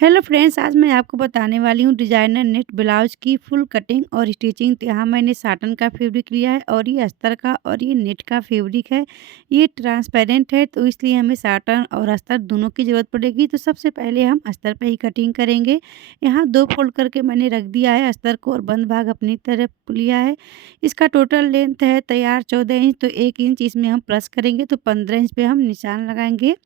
Hello friends, आज मैं आपको बताने वाली हूँ डिज़ाइनर नेट ब्लाउज की फुल कटिंग और स्टिचिंग। तो यहाँ मैंने साटन का फैब्रिक लिया है और ये अस्तर का और ये नेट का फैब्रिक है। ये ट्रांसपेरेंट है तो इसलिए हमें साटन और अस्तर दोनों की ज़रूरत पड़ेगी। तो सबसे पहले हम अस्तर पे ही कटिंग करेंगे। यहाँ 2 फोल्ड करके मैंने रख दिया है अस्तर को और बंद भाग अपनी तरफ लिया है। इसका टोटल लेंथ है तैयार 14 इंच, तो 1 इंच इसमें हम प्लस करेंगे तो 15 इंच पे हम निशान लगाएंगे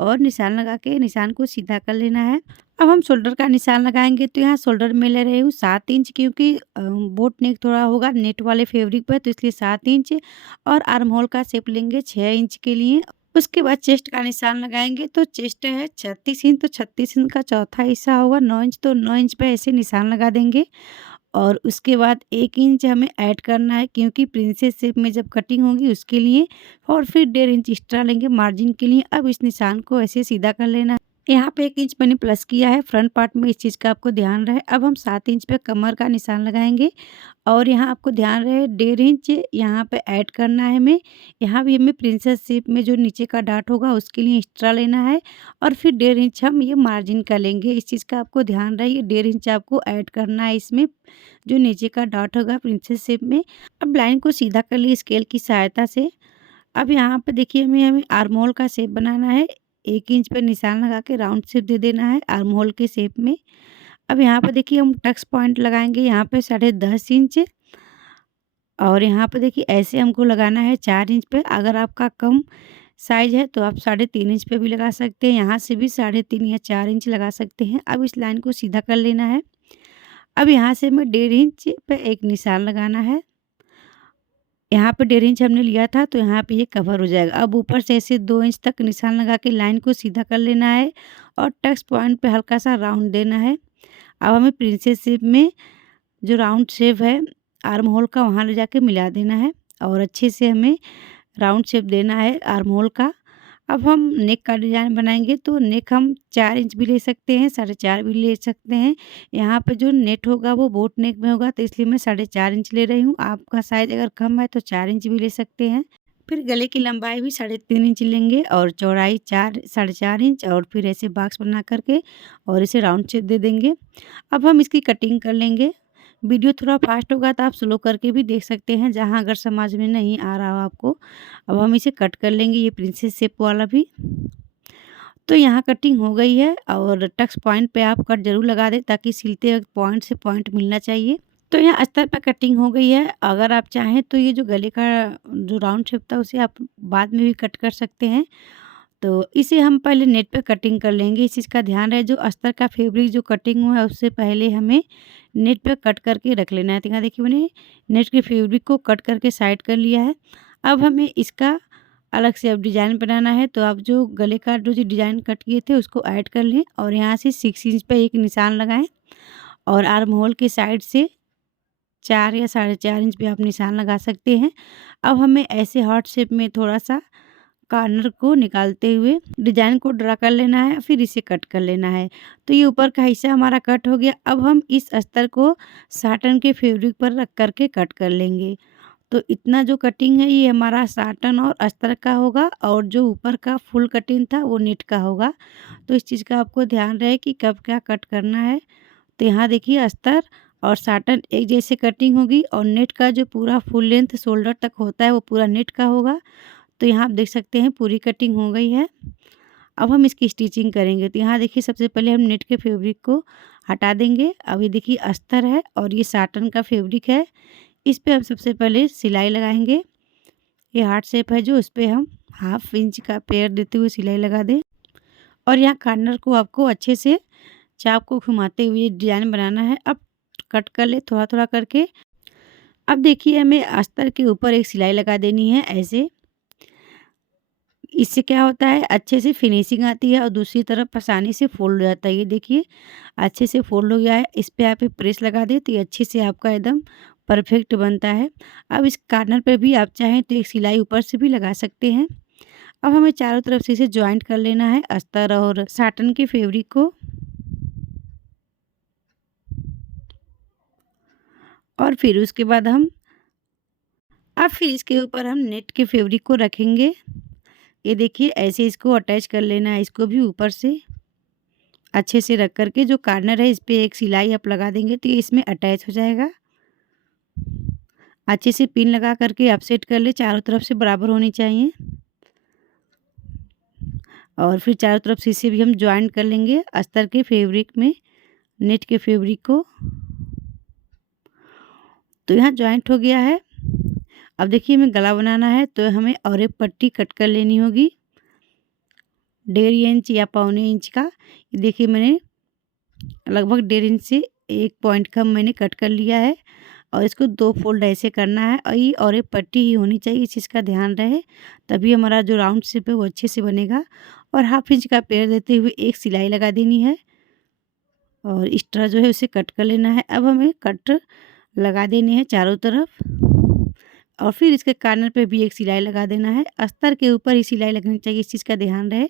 और निशान लगा के निशान को सीधा कर लेना है। अब हम शोल्डर का निशान लगाएंगे तो यहाँ शोल्डर में ले रही हूँ 7 इंच, क्योंकि बोट नेक थोड़ा होगा नेट वाले फैब्रिक पर, तो इसलिए 7 इंच। और आर्म होल का शेप लेंगे 6 इंच के लिए। उसके बाद चेस्ट का निशान लगाएंगे तो चेस्ट है 36 इंच, तो 36 इंच का चौथा हिस्सा होगा 9 इंच, तो 9 इंच पे ऐसे निशान लगा देंगे। और उसके बाद 1 इंच हमें ऐड करना है, क्योंकि प्रिंसेस शेप में जब कटिंग होगी उसके लिए। और फिर 1.5 इंच एक्स्ट्रा लेंगे मार्जिन के लिए। अब इस निशान को ऐसे सीधा कर लेना है। यहाँ पे 1 इंच मैंने प्लस किया है फ्रंट पार्ट में, इस चीज़ का आपको ध्यान रहे। अब हम 7 इंच पे कमर का निशान लगाएंगे और यहाँ आपको ध्यान रहे 1.5 इंच यहाँ पे ऐड करना है हमें। यहाँ भी हमें प्रिंसेस शेप में जो नीचे का डाट होगा उसके लिए एक्स्ट्रा लेना है और फिर 1.5 इंच हम ये मार्जिन का लेंगे। इस चीज़ का आपको ध्यान रहे, ये 1.5 इंच आपको ऐड करना है इसमें जो नीचे का डॉट होगा प्रिंसेस शेप में। अब लाइन को सीधा कर लिए स्केल की सहायता से। अब यहाँ पे देखिए हमें आर्म होल का शेप बनाना है। 1 इंच पे निशान लगा के राउंड शेप दे देना है आर्म होल के शेप में। अब यहाँ पे देखिए हम टक्स पॉइंट लगाएंगे यहाँ पे 10.5 इंच। और यहाँ पे देखिए ऐसे हमको लगाना है 4 इंच पे। अगर आपका कम साइज़ है तो आप 3.5 इंच पे भी लगा सकते हैं। यहाँ से भी 3.5 या 4 इंच लगा सकते हैं। अब इस लाइन को सीधा कर लेना है। अब यहाँ से हमें 1.5 इंच पे एक निशान लगाना है। यहाँ पे 1.5 इंच हमने लिया था तो यहाँ पे ये कवर हो जाएगा। अब ऊपर से ऐसे 2 इंच तक निशान लगा के लाइन को सीधा कर लेना है और टक्स पॉइंट पे हल्का सा राउंड देना है। अब हमें प्रिंसेस शेप में जो राउंड शेप है आर्म होल का वहाँ ले जाके मिला देना है और अच्छे से हमें राउंड शेप देना है आर्म होल का। अब हम नेक का डिज़ाइन बनाएंगे तो नेक हम 4 इंच भी ले सकते हैं, 4.5 भी ले सकते हैं। यहाँ पे जो नेट होगा वो बोट नेक में होगा तो इसलिए मैं 4.5 इंच ले रही हूँ। आपका साइज़ अगर कम है तो 4 इंच भी ले सकते हैं। फिर गले की लंबाई भी 3.5 इंच लेंगे और चौड़ाई 4 साढ़े 4 इंच और फिर ऐसे बॉक्स बना करके और इसे राउंड शेप दे देंगे। अब हम इसकी कटिंग कर लेंगे। वीडियो थोड़ा फास्ट होगा तो आप स्लो करके भी देख सकते हैं, जहाँ अगर समझ में नहीं आ रहा हो आपको। अब हम इसे कट कर लेंगे ये प्रिंसेस शेप वाला भी। तो यहाँ कटिंग हो गई है और टक्स पॉइंट पे आप कट ज़रूर लगा दें ताकि सिलते वक्त पॉइंट से पॉइंट मिलना चाहिए। तो यहाँ अस्तर पे कटिंग हो गई है। अगर आप चाहें तो ये जो गले का जो राउंड शेप था उसे आप बाद में भी कट कर सकते हैं। तो इसे हम पहले नेट पे कटिंग कर लेंगे। इस चीज़ का ध्यान रहे जो अस्तर का फैब्रिक जो कटिंग हुआ है उससे पहले हमें नेट पे कट करके रख लेना है। तो यहाँ देखिए मैंने नेट के फैब्रिक को कट करके साइड कर लिया है। अब हमें इसका अलग से अब डिज़ाइन बनाना है, तो आप जो गले का जो डिज़ाइन कट किए थे उसको ऐड कर लें और यहाँ से 6 इंच पे एक निशान लगाएं और आर्म होल के साइड से 4 या 4.5 इंच पे आप निशान लगा सकते हैं। अब हमें ऐसे हार्ट शेप में थोड़ा-सा कॉर्नर को निकालते हुए डिज़ाइन को ड्रा कर लेना है, फिर इसे कट कर लेना है। तो ये ऊपर का हिस्सा हमारा कट हो गया। अब हम इस अस्तर को साटन के फैब्रिक पर रख कर के कट कर लेंगे। तो इतना जो कटिंग है ये हमारा साटन और अस्तर का होगा और जो ऊपर का फुल कटिंग था वो नेट का होगा। तो इस चीज़ का आपको ध्यान रहे कि कब क्या कट करना है। तो यहाँ देखिए अस्तर और साटन एक जैसे कटिंग होगी और नेट का जो पूरा फुल लेंथ शोल्डर तक होता है वो पूरा नेट का होगा। तो यहाँ आप देख सकते हैं पूरी कटिंग हो गई है। अब हम इसकी स्टिचिंग करेंगे। तो यहाँ देखिए सबसे पहले हम नेट के फैब्रिक को हटा देंगे। अब ये देखिए अस्तर है और ये साटन का फैब्रिक है। इस पे हम सबसे पहले सिलाई लगाएंगे। ये हार्ट शेप है जो उस पे हम 1/2 इंच का पेयर देते हुए सिलाई लगा दें और यहाँ कॉर्नर को आपको अच्छे से चाप को घुमाते हुए डिज़ाइन बनाना है। अब कट कर ले थोड़ा-थोड़ा करके। अब देखिए हमें अस्तर के ऊपर एक सिलाई लगा देनी है ऐसे। इससे क्या होता है अच्छे से फिनिशिंग आती है और दूसरी तरफ आसानी से फ़ोल्ड हो जाता है। ये देखिए अच्छे से फ़ोल्ड हो गया है। इस पे आप प्रेस लगा दें तो ये अच्छे से आपका एकदम परफेक्ट बनता है। अब इस कॉर्नर पे भी आप चाहें तो एक सिलाई ऊपर से भी लगा सकते हैं। अब हमें चारों तरफ से इसे जॉइंट कर लेना है अस्तर और साटन के फैब्रिक को। और फिर उसके बाद अब फिर इसके ऊपर हम नेट के फैब्रिक को रखेंगे। ये देखिए ऐसे इसको अटैच कर लेना है इसको भी ऊपर से। अच्छे से रख कर के जो कॉर्नर है इस पे एक सिलाई आप लगा देंगे तो ये इसमें अटैच हो जाएगा। अच्छे से पिन लगा कर के आप सेट कर लें, चारों तरफ से बराबर होनी चाहिए। और फिर चारों तरफ से इसे भी हम जॉइंट कर लेंगे अस्तर के फैब्रिक में, नेट के फैब्रिक को। तो यहाँ जॉइंट हो गया है। अब देखिए हमें गला बनाना है तो हमें और एक पट्टी कट कर लेनी होगी 1.5 इंच या पौने इंच का। ये देखिए मैंने लगभग 1.5 इंच से 1 पॉइंट कम मैंने कट कर लिया है और इसको 2 फोल्ड ऐसे करना है और ये और एक पट्टी ही होनी चाहिए, इस चीज़ का ध्यान रहे, तभी हमारा जो राउंड शेप है वो अच्छे से बनेगा। और 1/2 इंच का पेड़ देते हुए एक सिलाई लगा देनी है और इस तरह जो है उसे कट कर लेना है। अब हमें कट लगा देनी है चारों तरफ और फिर इसके कॉर्नर पे भी एक सिलाई लगा देना है। अस्तर के ऊपर ही सिलाई लगनी चाहिए, इस चीज़ का ध्यान रहे।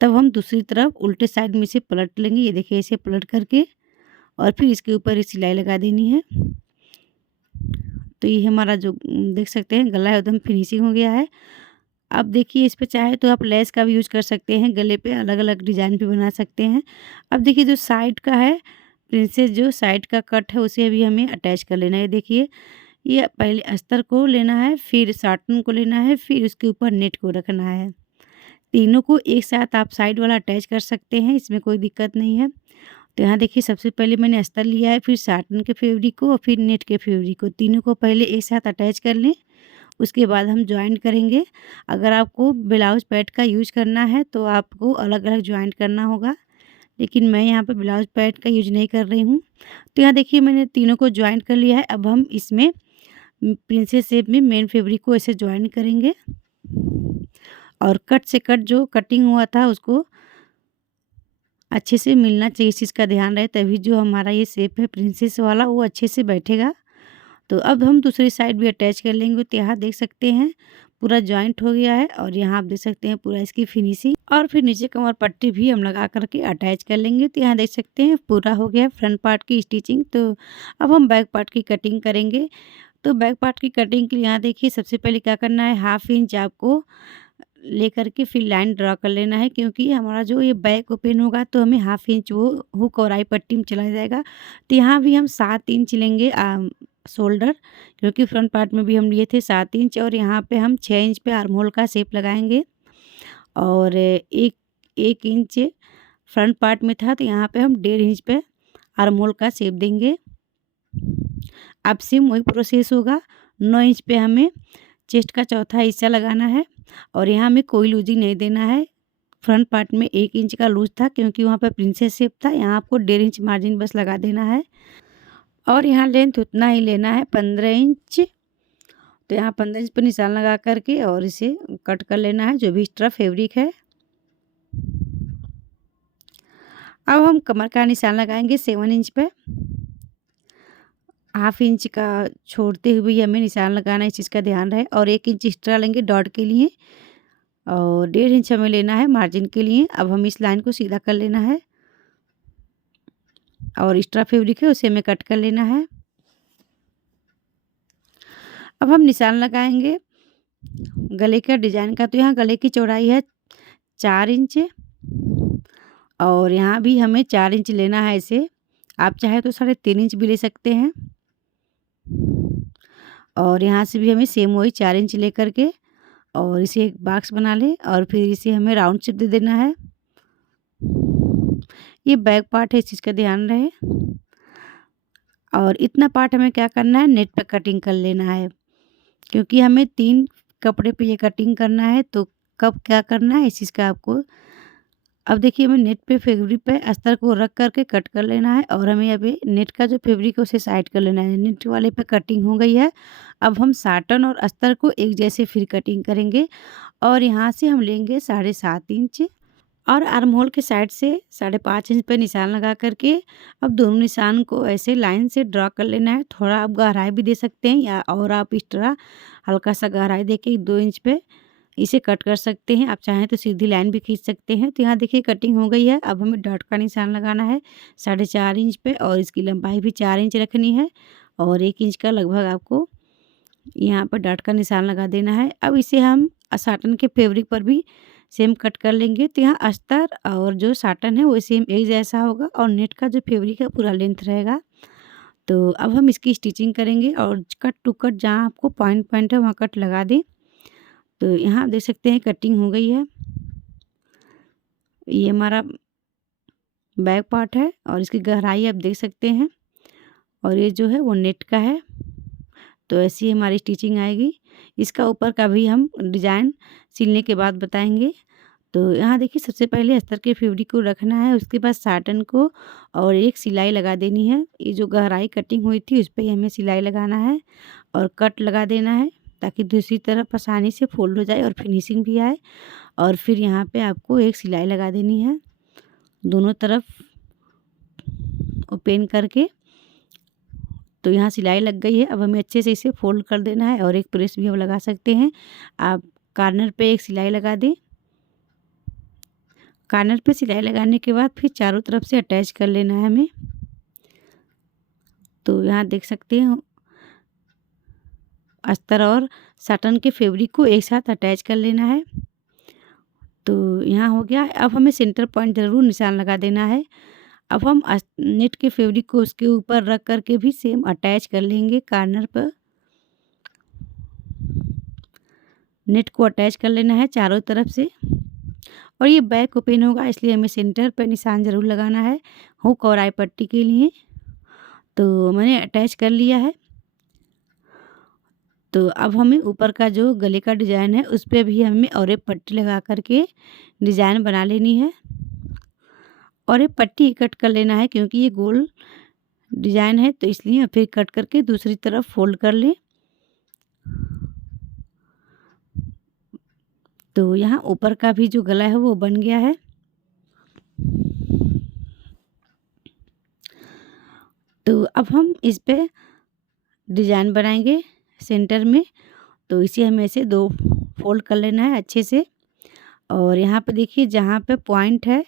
तब हम दूसरी तरफ उल्टे साइड में इसे पलट लेंगे, ये देखिए ऐसे पलट करके, और फिर इसके ऊपर ही सिलाई लगा देनी है। तो ये हमारा जो देख सकते हैं गला एकदम फिनिशिंग हो गया है। अब देखिए इस पे चाहे तो आप लेस का भी यूज़ कर सकते हैं, गले पे अलग-अलग डिज़ाइन भी बना सकते हैं। अब देखिए जो साइड का है, प्रिंसेस जो साइड का कट है उसे भी हमें अटैच कर लेना है। देखिए ये पहले अस्तर को लेना है, फिर साटन को लेना है, फिर उसके ऊपर नेट को रखना है। तीनों को एक साथ आप साइड वाला अटैच कर सकते हैं, इसमें कोई दिक्कत नहीं है। तो यहाँ देखिए सबसे पहले मैंने अस्तर लिया है, फिर साटन के फैब्रिक को और फिर नेट के फैब्रिक को, तीनों को पहले एक साथ अटैच कर लें, उसके बाद हम जॉइंट करेंगे। अगर आपको ब्लाउज़ पैड का यूज़ करना है तो आपको अलग-अलग जॉइंट करना होगा, लेकिन मैं यहाँ पे ब्लाउज़ पैड का यूज़ नहीं कर रही हूँ। तो यहाँ देखिए मैंने तीनों को जॉइंट कर लिया है। अब हम इसमें प्रिंसेस शेप में मेन फैब्रिक को ऐसे जॉइन करेंगे और कट से कट जो कटिंग हुआ था उसको अच्छे से मिलना चाहिए, इस चीज़ का ध्यान रहे, तभी जो हमारा ये शेप है प्रिंसेस वाला वो अच्छे से बैठेगा। तो अब हम दूसरी साइड भी अटैच कर लेंगे। तो यहाँ देख सकते हैं पूरा जॉइंट हो गया है और यहाँ आप देख सकते हैं पूरा इसकी फिनिशिंग, और फिर नीचे कमर पट्टी भी हम लगा करके अटैच कर लेंगे। तो यहाँ देख सकते हैं पूरा हो गया फ्रंट पार्ट की स्टिचिंग। तो अब हम बैक पार्ट की कटिंग करेंगे। तो बैक पार्ट की कटिंग के लिए यहाँ देखिए सबसे पहले क्या करना है, 1/2 इंच आपको लेकर के फिर लाइन ड्रा कर लेना है, क्योंकि हमारा जो ये बैक ओपन होगा तो हमें 1/2 इंच वो हुक और आई पट्टी में चला जाएगा। तो यहाँ भी हम 7 इंच लेंगे शोल्डर, क्योंकि फ्रंट पार्ट में भी हम लिए थे 7 इंच, और यहाँ पे हम 6 इंच पे आर्म होल का शेप लगाएंगे और एक इंच फ्रंट पार्ट में था तो यहाँ पे हम 1.5 इंच पे आर्म होल का शेप देंगे। अब सेम वही प्रोसेस होगा, 9 इंच पे हमें चेस्ट का चौथा हिस्सा लगाना है और यहाँ हमें कोई लूजिंग नहीं देना है। फ्रंट पार्ट में 1 इंच का लूज था क्योंकि वहाँ पे प्रिंसेस शेप था, यहाँ आपको 1.5 इंच मार्जिन बस लगा देना है और यहाँ लेंथ उतना ही लेना है 15 इंच। तो यहाँ 15 इंच पर निशान लगा करके और इसे कट कर लेना है जो भी एक्स्ट्रा फैब्रिक है। अब हम कमर का निशान लगाएंगे 7 इंच पे, 1/2 इंच का छोड़ते हुए हमें निशान लगाना है, इस चीज़ का ध्यान रहे। और 1 इंच एक्स्ट्रा लेंगे डॉट के लिए और 1.5 इंच हमें लेना है मार्जिन के लिए। अब हम इस लाइन को सीधा कर लेना है और एक्स्ट्रा फैब्रिक है उसे हमें कट कर लेना है। अब हम निशान लगाएंगे गले का डिजाइन का। तो यहाँ गले की चौड़ाई है 4 इंच और यहाँ भी हमें 4 इंच लेना है इसे, आप चाहे तो 3.5 इंच भी ले सकते हैं। और यहाँ से भी हमें सेम वही 4 इंच ले करके और इसे एक बॉक्स बना लें और फिर इसे हमें राउंड शेप दे देना है। ये बैक पार्ट है, इस चीज़ का ध्यान रहे। और इतना पार्ट हमें क्या करना है, नेट पे कटिंग कर लेना है, क्योंकि हमें 3 कपड़े पे ये कटिंग करना है। तो कब क्या करना है इस चीज़ का आपको, अब देखिए हमें नेट पे फैब्रिक पे अस्तर को रख करके कट कर लेना है और हमें अभी नेट का जो फैब्रिक है उसे साइड कर लेना है। नेट वाले पे कटिंग हो गई है। अब हम साटन और अस्तर को एक जैसे फिर कटिंग करेंगे और यहाँ से हम लेंगे 7.5 इंच और आर्म होल के साइड से 5.5 इंच पे निशान लगा करके अब दोनों निशान को ऐसे लाइन से ड्रा कर लेना है। थोड़ा आप गहराई भी दे सकते हैं या और आप इस तरह हल्का सा गहराई दे के 2 इंच पे इसे कट कर सकते हैं। आप चाहें तो सीधी लाइन भी खींच सकते हैं। तो यहाँ देखिए कटिंग हो गई है। अब हमें डॉट का निशान लगाना है 4.5 इंच पे और इसकी लंबाई भी 4 इंच रखनी है और 1 इंच का लगभग आपको यहाँ पर डॉट का निशान लगा देना है। अब इसे हम साटन के फैब्रिक पर भी सेम कट कर लेंगे। तो यहाँ अस्तर और जो साटन है वो सेम एक जैसा होगा और नेट का जो फैब्रिक है पूरा लेंथ रहेगा। तो अब हम इसकी स्टिचिंग करेंगे और कट टू कट जहाँ आपको पॉइंट है वहाँ कट लगा दें। तो यहाँ आप देख सकते हैं कटिंग हो गई है। ये हमारा बैक पार्ट है और इसकी गहराई आप देख सकते हैं और ये जो है वो नेट का है। तो ऐसी हमारी स्टिचिंग आएगी। इसका ऊपर का भी हम डिज़ाइन सिलने के बाद बताएंगे। तो यहाँ देखिए सबसे पहले अस्तर के फैब्रिक को रखना है, उसके बाद साटन को और एक सिलाई लगा देनी है। ये जो गहराई कटिंग हुई थी उस पर हमें सिलाई लगाना है और कट लगा देना है ताकि दूसरी तरफ आसानी से फोल्ड हो जाए और फिनिशिंग भी आए। और फिर यहाँ पे आपको एक सिलाई लगा देनी है दोनों तरफ ओपन करके। तो यहाँ सिलाई लग गई है। अब हमें अच्छे से इसे फोल्ड कर देना है और एक प्रेस भी हम लगा सकते हैं। आप कॉर्नर पे एक सिलाई लगा दें। कॉर्नर पे सिलाई लगाने के बाद फिर चारों तरफ से अटैच कर लेना है हमें। तो यहाँ देख सकते हैं अस्तर और साटन के फैब्रिक को एक साथ अटैच कर लेना है। तो यहाँ हो गया। अब हमें सेंटर पॉइंट ज़रूर निशान लगा देना है। अब हम नेट के फैब्रिक को उसके ऊपर रख कर के भी सेम अटैच कर लेंगे। कॉर्नर पर नेट को अटैच कर लेना है चारों तरफ से। और ये बैक ओपन होगा इसलिए हमें सेंटर पर निशान ज़रूर लगाना है हुक और आई पट्टी के लिए। तो मैंने अटैच कर लिया है। तो अब हमें ऊपर का जो गले का डिज़ाइन है उस पर भी हमें और एक पट्टी लगा करके डिज़ाइन बना लेनी है और एक पट्टी कट कर लेना है क्योंकि ये गोल डिज़ाइन है तो इसलिए फिर कट करके दूसरी तरफ फोल्ड कर लें। तो यहाँ ऊपर का भी जो गला है वो बन गया है। तो अब हम इस पे डिज़ाइन बनाएंगे सेंटर में। तो इसे हमें ऐसे दो फोल्ड कर लेना है अच्छे से। और यहाँ पे देखिए जहाँ पे पॉइंट है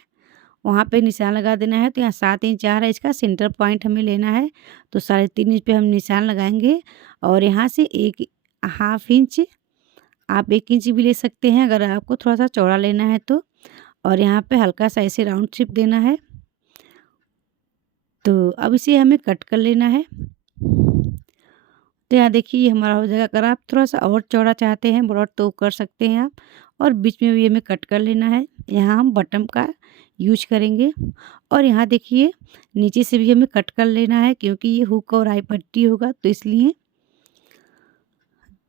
वहाँ पे निशान लगा देना है। तो यहाँ 7 इंच आ रहा है, इसका सेंटर पॉइंट हमें लेना है। तो 3.5 इंच पे हम निशान लगाएंगे और यहाँ से 1.5 इंच, आप 1 इंच भी ले सकते हैं अगर आपको थोड़ा सा चौड़ा लेना है तो। और यहाँ पे हल्का सा ऐसे राउंड शेप देना है। तो अब इसे हमें कट कर लेना है। तो यहाँ देखिए ये हमारा हो जाएगा। अगर आप थोड़ा सा और चौड़ा चाहते हैं ब्रॉड तो कर सकते हैं आप। और बीच में भी हमें कट कर लेना है। यहाँ हम बटन का यूज करेंगे। और यहाँ देखिए नीचे से भी हमें कट कर लेना है क्योंकि ये हुक और आई पट्टी होगा तो इसलिए।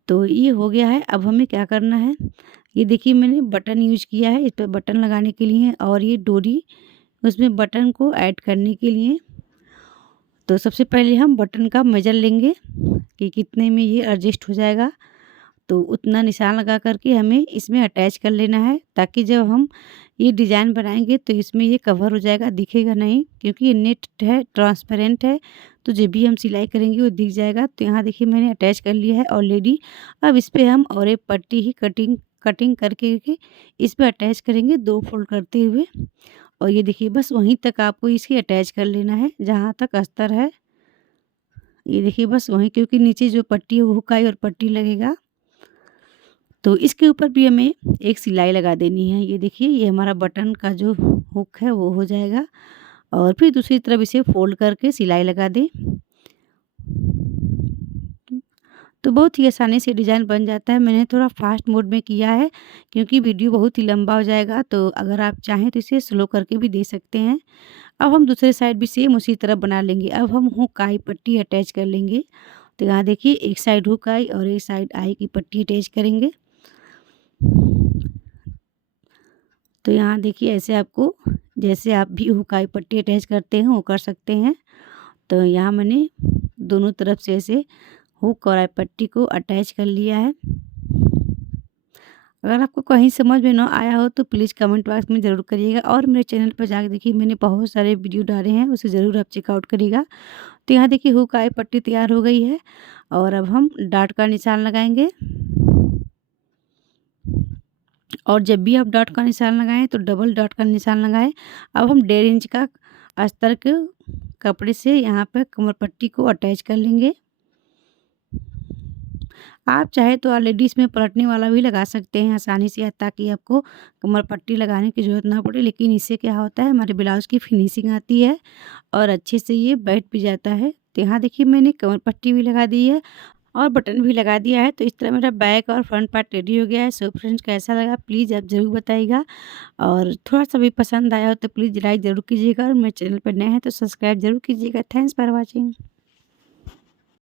तो ये हो गया है। अब हमें क्या करना है, ये देखिए मैंने बटन यूज किया है इस पर बटन लगाने के लिए और ये डोरी उसमें बटन को ऐड करने के लिए। तो सबसे पहले हम बटन का मेजर लेंगे कि कितने में ये एडजस्ट हो जाएगा। तो उतना निशान लगा करके हमें इसमें अटैच कर लेना है ताकि जब हम ये डिज़ाइन बनाएंगे तो इसमें ये कवर हो जाएगा, दिखेगा नहीं क्योंकि ये नेट है, ट्रांसपेरेंट है। तो जब भी हम सिलाई करेंगे वो दिख जाएगा। तो यहाँ देखिए मैंने अटैच कर लिया है ऑलरेडी। अब इस पर हम और एक पट्टी ही कटिंग करके इस पर अटैच करेंगे 2 फोल्ड करते हुए। और ये देखिए बस वहीं तक आपको इसे अटैच कर लेना है जहाँ तक अस्तर है। ये देखिए बस वहीं, क्योंकि नीचे जो पट्टी है वो हुकाई और पट्टी लगेगा। तो इसके ऊपर भी हमें एक सिलाई लगा देनी है। ये देखिए ये हमारा बटन का जो हुक है वो हो जाएगा। और फिर दूसरी तरफ इसे फोल्ड करके सिलाई लगा दें। तो बहुत ही आसानी से डिज़ाइन बन जाता है। मैंने थोड़ा फास्ट मोड में किया है क्योंकि वीडियो बहुत ही लंबा हो जाएगा। तो अगर आप चाहें तो इसे स्लो करके भी दे सकते हैं। अब हम दूसरे साइड भी सेम उसी तरह बना लेंगे। अब हम हुक आई पट्टी अटैच कर लेंगे। तो यहाँ देखिए एक साइड हुक आई और एक साइड आई की पट्टी अटैच करेंगे। तो यहाँ देखिए ऐसे आपको जैसे आप भी हुक आई पट्टी अटैच करते हैं वो कर सकते हैं। तो यहाँ मैंने दोनों तरफ से ऐसे हुक और आई पट्टी को अटैच कर लिया है। अगर आपको कहीं समझ में ना आया हो तो प्लीज़ कमेंट बॉक्स में ज़रूर करिएगा। और मेरे चैनल पर जाकर देखिए मैंने बहुत सारे वीडियो डाले हैं, उसे ज़रूर आप चेकआउट करिएगा। तो यहाँ देखिए हुक आई पट्टी तैयार हो गई है। और अब हम डॉट का निशान लगाएंगे। और जब भी आप डॉट का निशान लगाएं तो डबल डॉट का निशान लगाएं। अब हम 1.5 इंच का अस्तर के कपड़े से यहाँ पर कमर पट्टी को अटैच कर लेंगे। आप चाहे तो ऑलरेडी इसमें पलटने वाला भी लगा सकते हैं आसानी से, ताकि आपको कमर पट्टी लगाने की ज़रूरत ना पड़े। लेकिन इससे क्या होता है, हमारे ब्लाउज़ की फिनिशिंग आती है और अच्छे से ये बैठ भी जाता है। तो यहाँ देखिए मैंने कमर पट्टी भी लगा दी है और बटन भी लगा दिया है। तो इस तरह मेरा बैक और फ्रंट पार्ट रेडी हो गया है। सो फ्रेंड्स, कैसा लगा प्लीज़ आप ज़रूर बताइएगा, और थोड़ा-सा भी पसंद आया हो तो प्लीज़ लाइक ज़रूर कीजिएगा, और मेरे चैनल पर नए हैं तो सब्सक्राइब ज़रूर कीजिएगा। Thanks for watching.